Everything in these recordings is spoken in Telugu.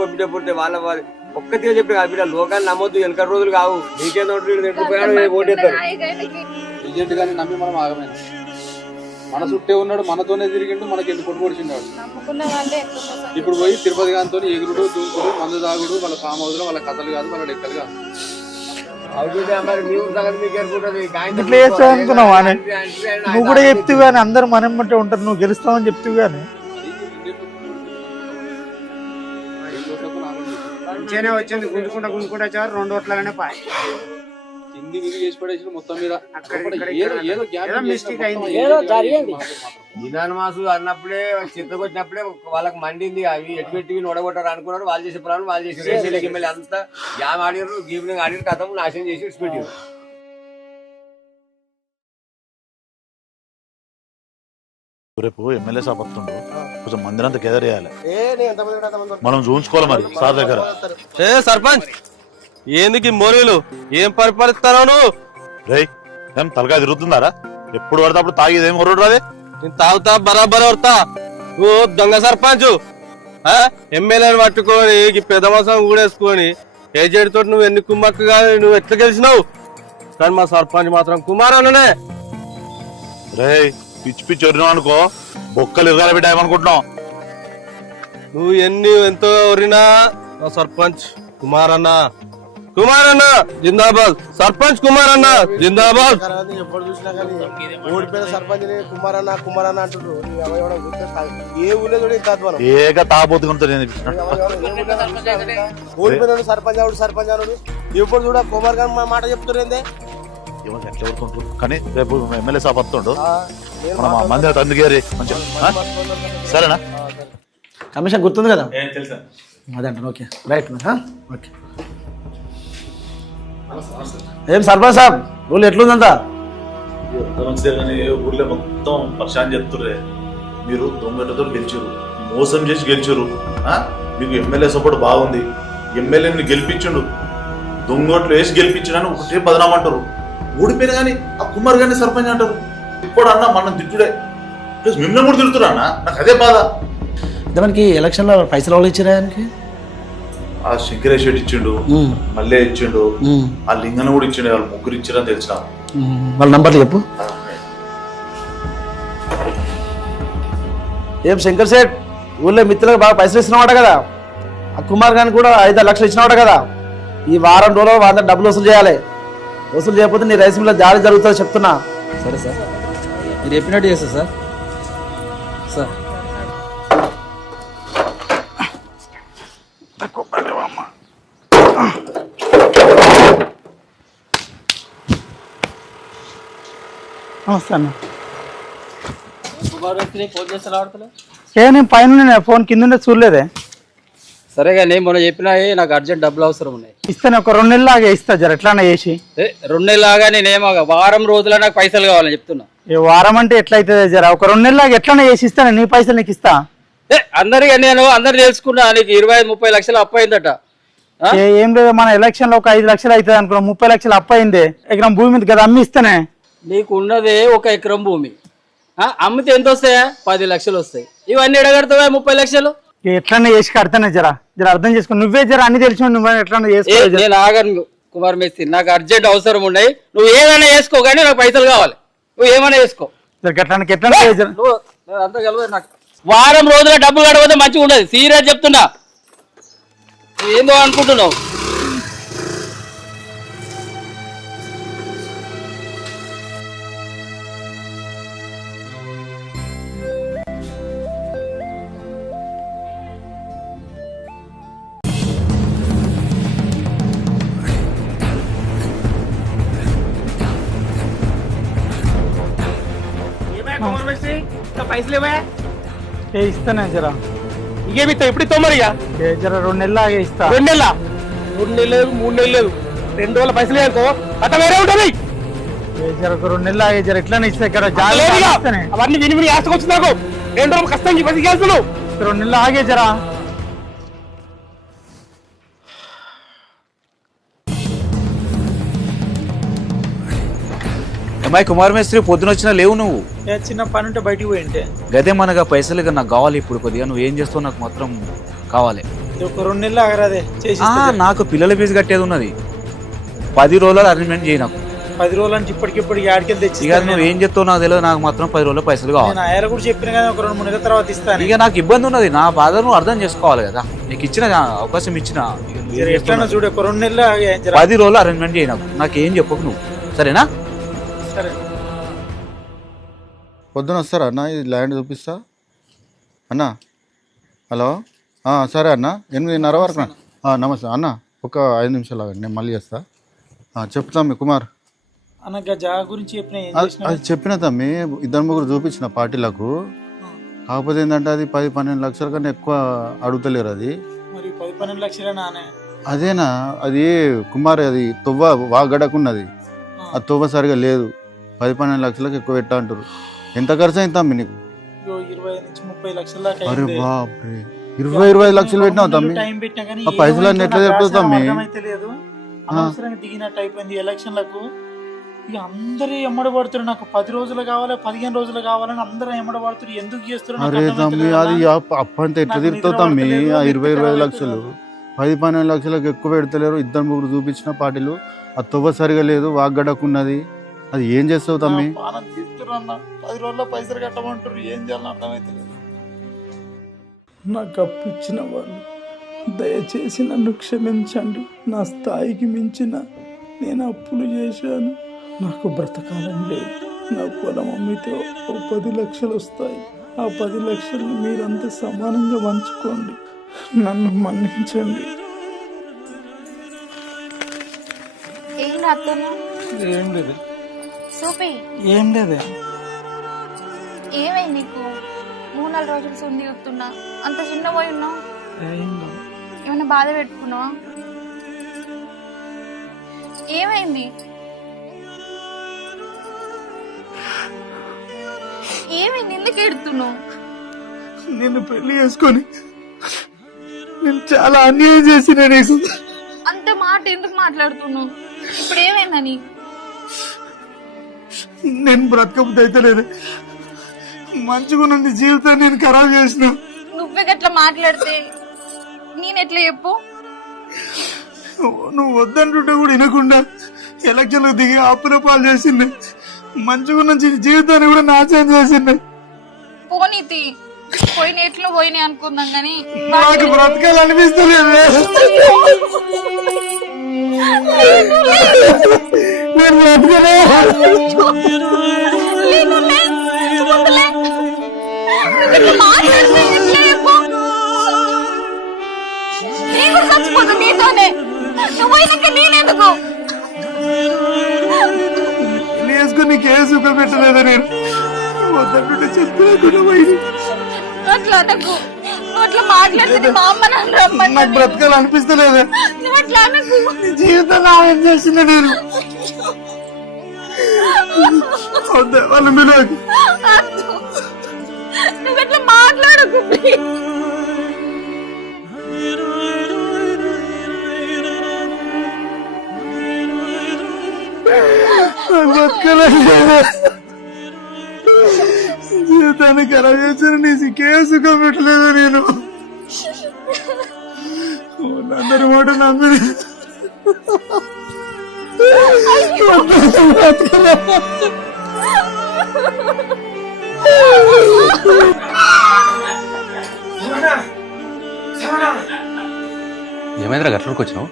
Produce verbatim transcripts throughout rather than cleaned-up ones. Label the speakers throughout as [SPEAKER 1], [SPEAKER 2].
[SPEAKER 1] ఇంకో బిడ్డ పుడితే వాళ్ళ వాళ్ళు ఒక్కతిగా చెప్పి కాదు బిడ్డ లోకాన్ని నమ్మొద్దు వెనక రోజులు కావు నీకేందో ఓటేస్తారు
[SPEAKER 2] ఏజెంట్ గాని నమ్మి మనం ఆగమైన మన చుట్టే ఉన్నాడు మనతోనే తిరిగిండు మనకి ఎందుకు కొట్టు పొడిచిండాడు ఇప్పుడు పోయి తిరుపతి గానితో ఎగురుడు దూకుడు మందు తాగుడు వాళ్ళ ఫామ్ హౌస్ లో వాళ్ళ కథలు కాదు వాళ్ళ లెక్కలు కాదు
[SPEAKER 3] ఇట్లా చేస్తావు అనుకున్నావా నువ్వు కూడా చెప్తూ కానీ అందరు మనం బట్టే ఉంటారు నువ్వు గెలుస్తావని చెప్తూ కానీ
[SPEAKER 4] మంచిగానే వచ్చింది గుంజుకుంటా గుంజుకుంటా వచ్చారు రెండు ఓట్లనే పాయి
[SPEAKER 2] హిందీ విధి చేసి పడేసి మొత్తం మీద
[SPEAKER 1] నిదాన మాసు అన్నప్పుడే చిత్తకొచ్చినప్పుడే వాళ్ళకి మండింది అవి ఎటు పెట్టి నొడగొట్టారు అనుకున్నారు వాళ్ళు చేసే ప్రాణం వాళ్ళు చేసి రేసీలకి మళ్ళీ అంతా జామ్ ఆడినారు గీమింగ్ ఆడిన కథం నాశనం చేసి విడిచిపెట్టారు.
[SPEAKER 5] రేపు ఎమ్మెల్యే సభ వస్తుండు కొంచెం మందిరం అంతా గెదర్ చేయాలి మనం చూసుకోవాలి మరి సార్ దగ్గర.
[SPEAKER 6] ఏ సర్పంచ్ ఏందుకు మోరీలు ఏం పరిపాలిస్తావు నువ్వు?
[SPEAKER 5] రేయ్ ఏం తలగా తిరుగుతున్నారా? ఎప్పుడు పడితే అప్పుడు తాగేది ఏం కొరడు రాదే?
[SPEAKER 6] నేను తాగుతా బరాబర్ వస్తా. నువ్వు దొంగ సర్పంచ్ ఎమ్మెల్యేని పట్టుకొని పెద్ద మాసం కూడేసుకొని ఏజెంట్ తోటి నువ్వు ఎన్ని కుమ్మక్కు కాదు నువ్వు ఎట్లా గెలిచినావు? కానీ మా సర్పంచ్ మాత్రం కుమారనే.
[SPEAKER 5] రేయ్ పిచ్చి పిచ్చి వరినావు అనుకో బొక్కలు ఎరగాలి బిడ్డ ఏమనుకుంటున్నావు?
[SPEAKER 6] నువ్వు ఎన్ని ఎంతో వరినా మా సర్పంచ్ కుమార్ అన్న కుమార్ అన్న జిందాబాద్. సర్పంచ్ కుమార్ అన్న జిందాబాద్.
[SPEAKER 4] ఎప్పుడు చూసినా కానీ ఓడిపోయిన సర్పంచ్ కుమార్ అన్న కుమార్ అన్న అంటుండ్రు. ఏ ఊళ్ళో కూడా
[SPEAKER 5] ఏక తాగబోతుకుంటా
[SPEAKER 4] ఓడిపోయిన సర్పంచ్ అవుడు సర్పంచ్ అవుడు ఎప్పుడు చూడ కుమార్ గారు మా మాట చెప్తురేందే
[SPEAKER 5] ఎట్లా ఊరుకుంటారు. కానీ రేపు ఎమ్మెల్యే సభ వస్తుండు మనం మందిరం అందుకే మంచిగా సరేనా?
[SPEAKER 3] కమిషన్ గుర్తుంది కదా అదే అంటాను. Okay right okay. ఏం సర్పంచ్ సాబ్ ఊళ్ళో ఎట్లుందంతా?
[SPEAKER 5] మంచిదే కానీ ఊర్లో మొత్తం పరిశాన్ చెప్తుర్రే. మీరు దొంగతో గెలిచారు, మోసం చేసి గెలిచారు. మీకు ఎమ్మెల్యే సపోర్ట్ బాగుంది, ఎమ్మెల్యేని గెలిపించుండు, దొంగోట్లు వేసి గెలిపించడని ఒకటే బదనాం అంటారు. ఓడిపోయినా కానీ ఆ కుమార్ గారిని సర్పంచ్ అంటారు. ఇప్పుడు అన్న మనం తిట్టుడే ప్లస్ మిమ్మల్ని కూడా తిడుతురా అన్న. నాకు అదే బాధ.
[SPEAKER 3] మనకి ఎలక్షన్ లో పైసలు వాళ్ళు ఇచ్చారా ఆయనకి?
[SPEAKER 5] ఆ శంకరేష్ రెడ్డి ఇచ్చిండు, మల్లె ఇచ్చిండు, ఆ లింగన కూడా ఇచ్చిండు. వాళ్ళు ముగ్గురు ఇచ్చారని తెలిసిన.
[SPEAKER 3] వాళ్ళ నంబర్లు చెప్పు. ఏం శంకర్ సేట్ ఊళ్ళో మిత్రులకు బాగా పైసలు ఇచ్చినవాట కదా, ఆ కుమార్ గారిని కూడా ఐదారు లక్షలు ఇచ్చినవాట కదా. ఈ వారం రోజులు వాళ్ళ డబ్బులు వసూలు చేయాలి. వసూలు చేయకపోతే నీ రైస్ మిల్లో దాడి జరుగుతుందో చెప్తున్నా.
[SPEAKER 7] సరే సార్ మీరు చెప్పినట్టు చేస్తా సార్. సార్
[SPEAKER 3] నమస్తే అన్న.
[SPEAKER 7] ఫోన్ చేస్తా రావట్లే.
[SPEAKER 3] ఏ నేను పైన ఫోన్ కింద చూడలేదే.
[SPEAKER 7] సరే కానీ మొన్న చెప్పినా నాకు అర్జెంట్ డబ్బులు అవసరం ఉన్నాయి.
[SPEAKER 3] ఇస్తాను ఒక రెండు నెలలు లాగా ఇస్తా జర ఎట్లానే చేసి.
[SPEAKER 7] రెండు నెలలు లాగా నేనేమో వారం రోజుల నాకు పైసలు కావాలని చెప్తున్నా.
[SPEAKER 3] ఏ వారం అంటే ఎట్లయితుంది జర ఒక రెండు నెలలు లాగా ఎట్లానే చేసి ఇస్తాను. నీ పైసలు నీకు ఇస్తా.
[SPEAKER 7] ఏ అందరికీ నేను అందరు తెలుసుకున్నా నీకు ఇరవై ఐదు ముప్పై లక్షలు అప్పు అయిందట.
[SPEAKER 3] ఏం లేదు మన ఎలక్షన్ లో ఒక ఐదు లక్షలు అవుతుంది అనుకున్నా, ముప్పై లక్షలు అప్పు అయింది. ఎకరం భూమి మీద కదా అమ్మి ఇస్తానే.
[SPEAKER 7] నీకు ఉన్నదే ఒక ఎకరం భూమి, అమ్మితే ఎంత వస్తాయా? పది లక్షలు వస్తాయి. ఇవన్నీ ఎడగడతావా ముప్పై లక్షలు?
[SPEAKER 3] ఎట్లన్నా చేసి కడతానే జర జర అర్థం చేసుకో. నువ్వే జర అన్ని తెలిసి నువ్వు ఎట్లా చేసుకో.
[SPEAKER 7] నేను ఆగను కుమార్ మేస్త్రి, నాకు అర్జెంట్ అవసరం ఉన్నాయి. నువ్వు ఏదైనా చేసుకో కానీ నాకు పైసలు కావాలి. నువ్వు ఏమైనా చేసుకో. అంతా కలవదు నాకు. వారం రోజుల డబ్బులు కడకపోతే మంచిగా ఉండదు. సీరియస్ చెప్తున్నా. ఏందో అనుకుంటున్నావు?
[SPEAKER 3] పైసలు ఇస్తానే జర.
[SPEAKER 6] ఇంకేమిస్తా ఇప్పుడు ఇస్తావు మరి?
[SPEAKER 3] జర రెండు నెలలు ఆగే ఇస్తా.
[SPEAKER 6] రెండు నెలల రెండు నెలలు లేదు మూడు నెలలు లేదు రెండు రోజుల పైసలు వేసుకో అట్లా వేరే ఉంటుంది.
[SPEAKER 3] జర ఒక రెండు నెలలు ఆగే జర ఎట్లా ఇస్తా. ఇక్కడ
[SPEAKER 6] అవన్నీ విని విని ఆశకొచ్చు నాకు. రెండు రోజులు కష్టం పైసలు చేస్తున్నావు.
[SPEAKER 3] రెండు నెలలు ఆగే జరా.
[SPEAKER 8] అమ్మాయి కుమార్ మేస్త్రి పొద్దున వచ్చినా లేవు నువ్వు?
[SPEAKER 3] చిన్న పని ఉంటే బయటికి పోయింటే.
[SPEAKER 8] గదే మనగా పైసలు నాకు కావాలి ఇప్పుడు కొద్దిగా. నువ్వు ఏం చేస్తావు నాకు మాత్రం కావాలి.
[SPEAKER 9] ఒక రెండు నెలలు ఆగరాదే చేసి
[SPEAKER 8] ఆ, నాకు పిల్లల ఫీజు కట్టేది ఉన్నది. పది రోజులు అరేంజ్మెంట్ చేయి నాకు.
[SPEAKER 9] పది రోజులు అంటే ఇప్పటికిప్పటికి ఆడికెళ్ళి తెచ్చి
[SPEAKER 8] ఇక నువ్వు ఏం చెప్తావు నాకు తెలియదు. నాకు మాత్రం పది రోజులు పైసలు కావాలి.
[SPEAKER 9] నేను ఆయర కూడా చెప్పిన కదా ఒక రెండు మూడు నెలల తర్వాత ఇస్తాను.
[SPEAKER 8] ఇక నాకు ఇబ్బంది ఉన్నది. నా బాధ నువ్వు అర్థం చేసుకోవాలి కదా. నీకు ఇచ్చిన అవకాశం ఇచ్చిన ఇక నువ్వు ఏం
[SPEAKER 9] ఎట్లా
[SPEAKER 8] చేస్తున్నావు?
[SPEAKER 9] చూడు ఒక రెండు నెలలు ఆగే, జర.
[SPEAKER 8] పది రోజులు అరేంజ్మెంట్ చేయి నాకు. నాకు ఏం చెప్పకు నువ్వు, సరేనా?
[SPEAKER 9] సరే
[SPEAKER 10] పొద్దున వస్తారా అన్న? ఇది ల్యాండ్ చూపిస్తా అన్న. హలో, ఆ, సరే అన్న, ఎనిమిదిన్నర వరకు. ఆ, నమస్తే అన్న, ఒక ఐదు నిమిషాలు ఆగండి, నేను మళ్ళీ చేస్తా. ఆ, చెప్తాం మీ కుమార్.
[SPEAKER 9] అన్న జాగా గురించి చెప్పిన ఏం
[SPEAKER 10] అది
[SPEAKER 9] చేసినావు?
[SPEAKER 10] అది చెప్పిన తమ్మి, ఇద్దరు ముగ్గురు చూపించిన పార్టీలకు. కాకపోతే ఏంటంటే అది పది పన్నెండు లక్షల కన్నా ఎక్కువ అడుగుతలేరు. అది
[SPEAKER 9] మరి పది పన్నెండు లక్షలే నానే.
[SPEAKER 10] అదేనా, అది కుమార్, అది తొవ్వ వాగడకున్నది. ఆ తొవ్వ సరిగా లేదు. పది పన్నెండు లక్షలకు ఎక్కువ పెట్టా అంటారు. ఎంత ఖర్చు అయింది తమ్మి నీకు?
[SPEAKER 9] ఇగో ఇరవై నుంచి ముప్పై లక్షల దాకా
[SPEAKER 10] అరే
[SPEAKER 9] అయింది.
[SPEAKER 10] బాప్రే, ఇరవై ఇరవై ఐదు లక్షలు పెట్టినావు తమ్మి.
[SPEAKER 9] టైం పెట్టినా కానీ
[SPEAKER 10] ఆ పైసలన్నీ ఎట్లా చెప్తావు తమ్మి?
[SPEAKER 9] లేదు అనవసరంగా దిగినట్టు అయిపోయింది ఎలక్షన్లకు. ఇక అందరూ ఎమ్మడబడుతున్నారు. నాకు పది రోజులు కావాలి, పదిహేను రోజులు కావాలని అందరూ ఎమ్మడబడుతున్నారు. ఎందుకు చేస్తున్నారు నాకు
[SPEAKER 10] అరే
[SPEAKER 9] అర్థమైతలేదు
[SPEAKER 10] తమ్మి, అది
[SPEAKER 9] అన్న.
[SPEAKER 10] అప్ప- అప్పంతా ఎట్లా
[SPEAKER 9] నాకు
[SPEAKER 10] తిరుగుతావు
[SPEAKER 9] నిద్ర
[SPEAKER 10] తమ్మి?
[SPEAKER 9] పడతలేదు,
[SPEAKER 10] ఆ ఇరవై ఇరవై ఐదు
[SPEAKER 9] నిద్ర
[SPEAKER 10] లక్షలు
[SPEAKER 9] పడతలేదు.
[SPEAKER 10] పది పన్నెండు లక్షలకు ఎక్కువ పెడతలేరు. ఇద్దరు ముగ్గురు చూపించిన పార్టీలు. ఆ తొవ్వ సరిగా లేదు, వాగ్గడకున్నది. అది ఏం చేస్తావు తమ్మి?
[SPEAKER 9] నా పానం తీస్తున్నారు అన్న. పది రోజుల్లో పైసలు కట్టమంటారు. ఏం చేయాలని అర్థమైతలేదు. నాకు అప్పు ఇచ్చిన వాళ్ళు దయచేసి నన్ను క్షమించండి. నా స్థాయికి మించిన నేను అప్పులు చేశాను. నాకు బ్రతకాలని లేదు. నా పొలం అమ్మితే ఓ పది లక్షలు వస్తాయి. ఆ పది లక్షల్ని మీరంతా సమానంగా పంచుకోండి. నన్ను మన్నించండి.
[SPEAKER 11] ఏం రాత్తున్నా?
[SPEAKER 9] ఏం లేదు,
[SPEAKER 11] సూపి
[SPEAKER 9] ఏం లేదే.
[SPEAKER 11] ఏమైంది నీకు? మూడు నాలుగు రోజులు సుంది చెప్తున్నా. అంత చిన్న పోయి ఉన్నావు. ఏమైనా బాధ పెట్టుకున్నావా? ఏమైంది? ఏమైంది? ఎందుకు ఎడుతున్నావు?
[SPEAKER 9] నిన్ను పెళ్లి చేసుకొని నేను చాలా అన్యాయం చేసిన నీకు.
[SPEAKER 11] అంత మాట ఎందుకు మాట్లాడుతున్నావు? ఇప్పుడు ఏమైందని?
[SPEAKER 9] నేను బ్రతకబుద్ధి అయితే లేదు. మంచిగా ఉన్న జీవితాన్ని నేను ఖరాబ్ చేసిన.
[SPEAKER 11] నువ్వే గట్లా మాట్లాడితే నేను ఎట్లా చెప్పు?
[SPEAKER 9] నువ్వు వద్దంటుంటే కూడా వినకుండా ఎలక్షన్లకు దిగి అప్పుల పాలు చేసింది. మంచిగా ఉన్న జీవితాన్ని కూడా నాశనం చేసింది.
[SPEAKER 11] పోనీతి పోయిన ఎట్లా పోయినాయి అనుకుందాం గానీ
[SPEAKER 9] నాకు బ్రతకాలనిపిస్తలేదు. నేను బ్రతకలే.
[SPEAKER 11] చచ్చిపోతా నీతోనే. నువ్వైనాక నేనెందుకు?
[SPEAKER 9] వేసుకుని నీకు ఏ సుఖం పెట్టలేదా? నేను వద్దంటుంటే చెప్పలేకుండా పోయింది.
[SPEAKER 11] అట్లా అనకు. నువ్వు అట్లా మాట్లాడితే మా అమ్మ నన్ను రమ్మని.
[SPEAKER 9] నాకు బ్రతకాలనిపిస్తలేదు.
[SPEAKER 11] నువ్వు అట్లా అనకు.
[SPEAKER 9] జీవితం ఏం చేసిన నేను వద్దా వాళ్ళు పిలవకు.
[SPEAKER 11] నువ్వు అట్లా మాట్లాడకు ప్లీజ్.
[SPEAKER 9] బతకలేదు. జీవితాన్ని ఖరాబ్ చేసిన నీ సిక్కే సుఖం పెట్టలేదు. నేను అందరి మాట నమ్మి
[SPEAKER 6] ఏమైందిరా గట్లకి వచ్చినావు?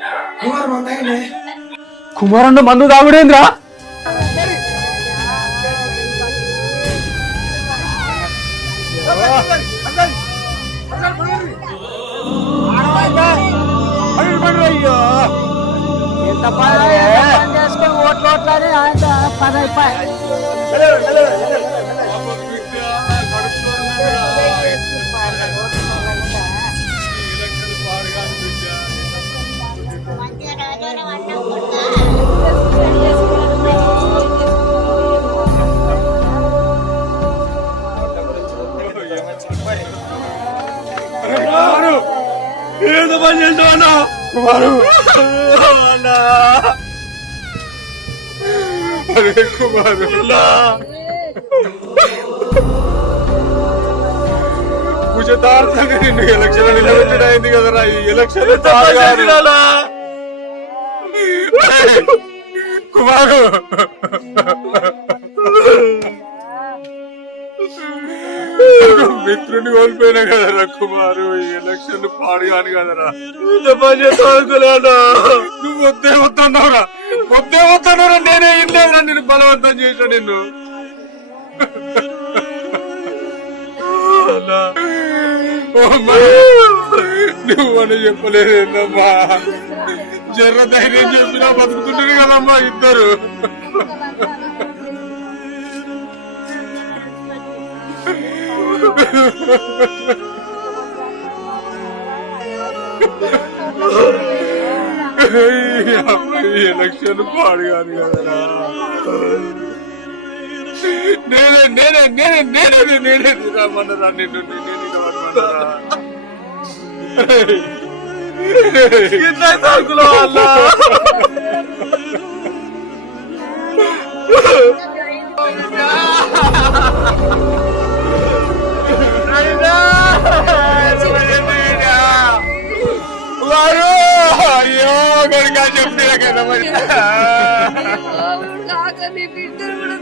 [SPEAKER 7] కుమారన్న మందు తాగుడేంద్రా?
[SPEAKER 3] ఎంత పని చేసుకొని ఓట్లు ఓట్లని పని అయిపోయి.
[SPEAKER 9] ఏదో పని చేసావన్నా కుమారు? అన్నా అరే కుమారు, పూజ
[SPEAKER 6] శతార్థంగా నిన్ను ఎలక్షన్ నిలబెట్టడం అయింది కదరా ఈ ఎలక్షన్ కుమారు మిత్రుని కోల్పోయినా కదరా కుమారు ఈ ఎలక్షన్ పాడుగాను కదరా అనుకోలేదా నువ్వు వద్దే వస్తున్నావురా వద్దే వస్తున్నావురా నేనే ఇల్లేదురా నేను బలవంతం చేసా నిన్ను నువ్వు అని చెప్పలేదమ్మా జర్ర ధైర్యం చెప్పినా బతుకుతుంటారు కదమ్మా ఇద్దరు ఎలక్షన్ పాడుగాను కదరా నేనే నేనే నేనే నేనే నేనే రమ్మన్నారా నిన్ను నేనే నిలబడమన్నారా
[SPEAKER 11] అయ్యో కొడుకా చెప్పినా కదా మరి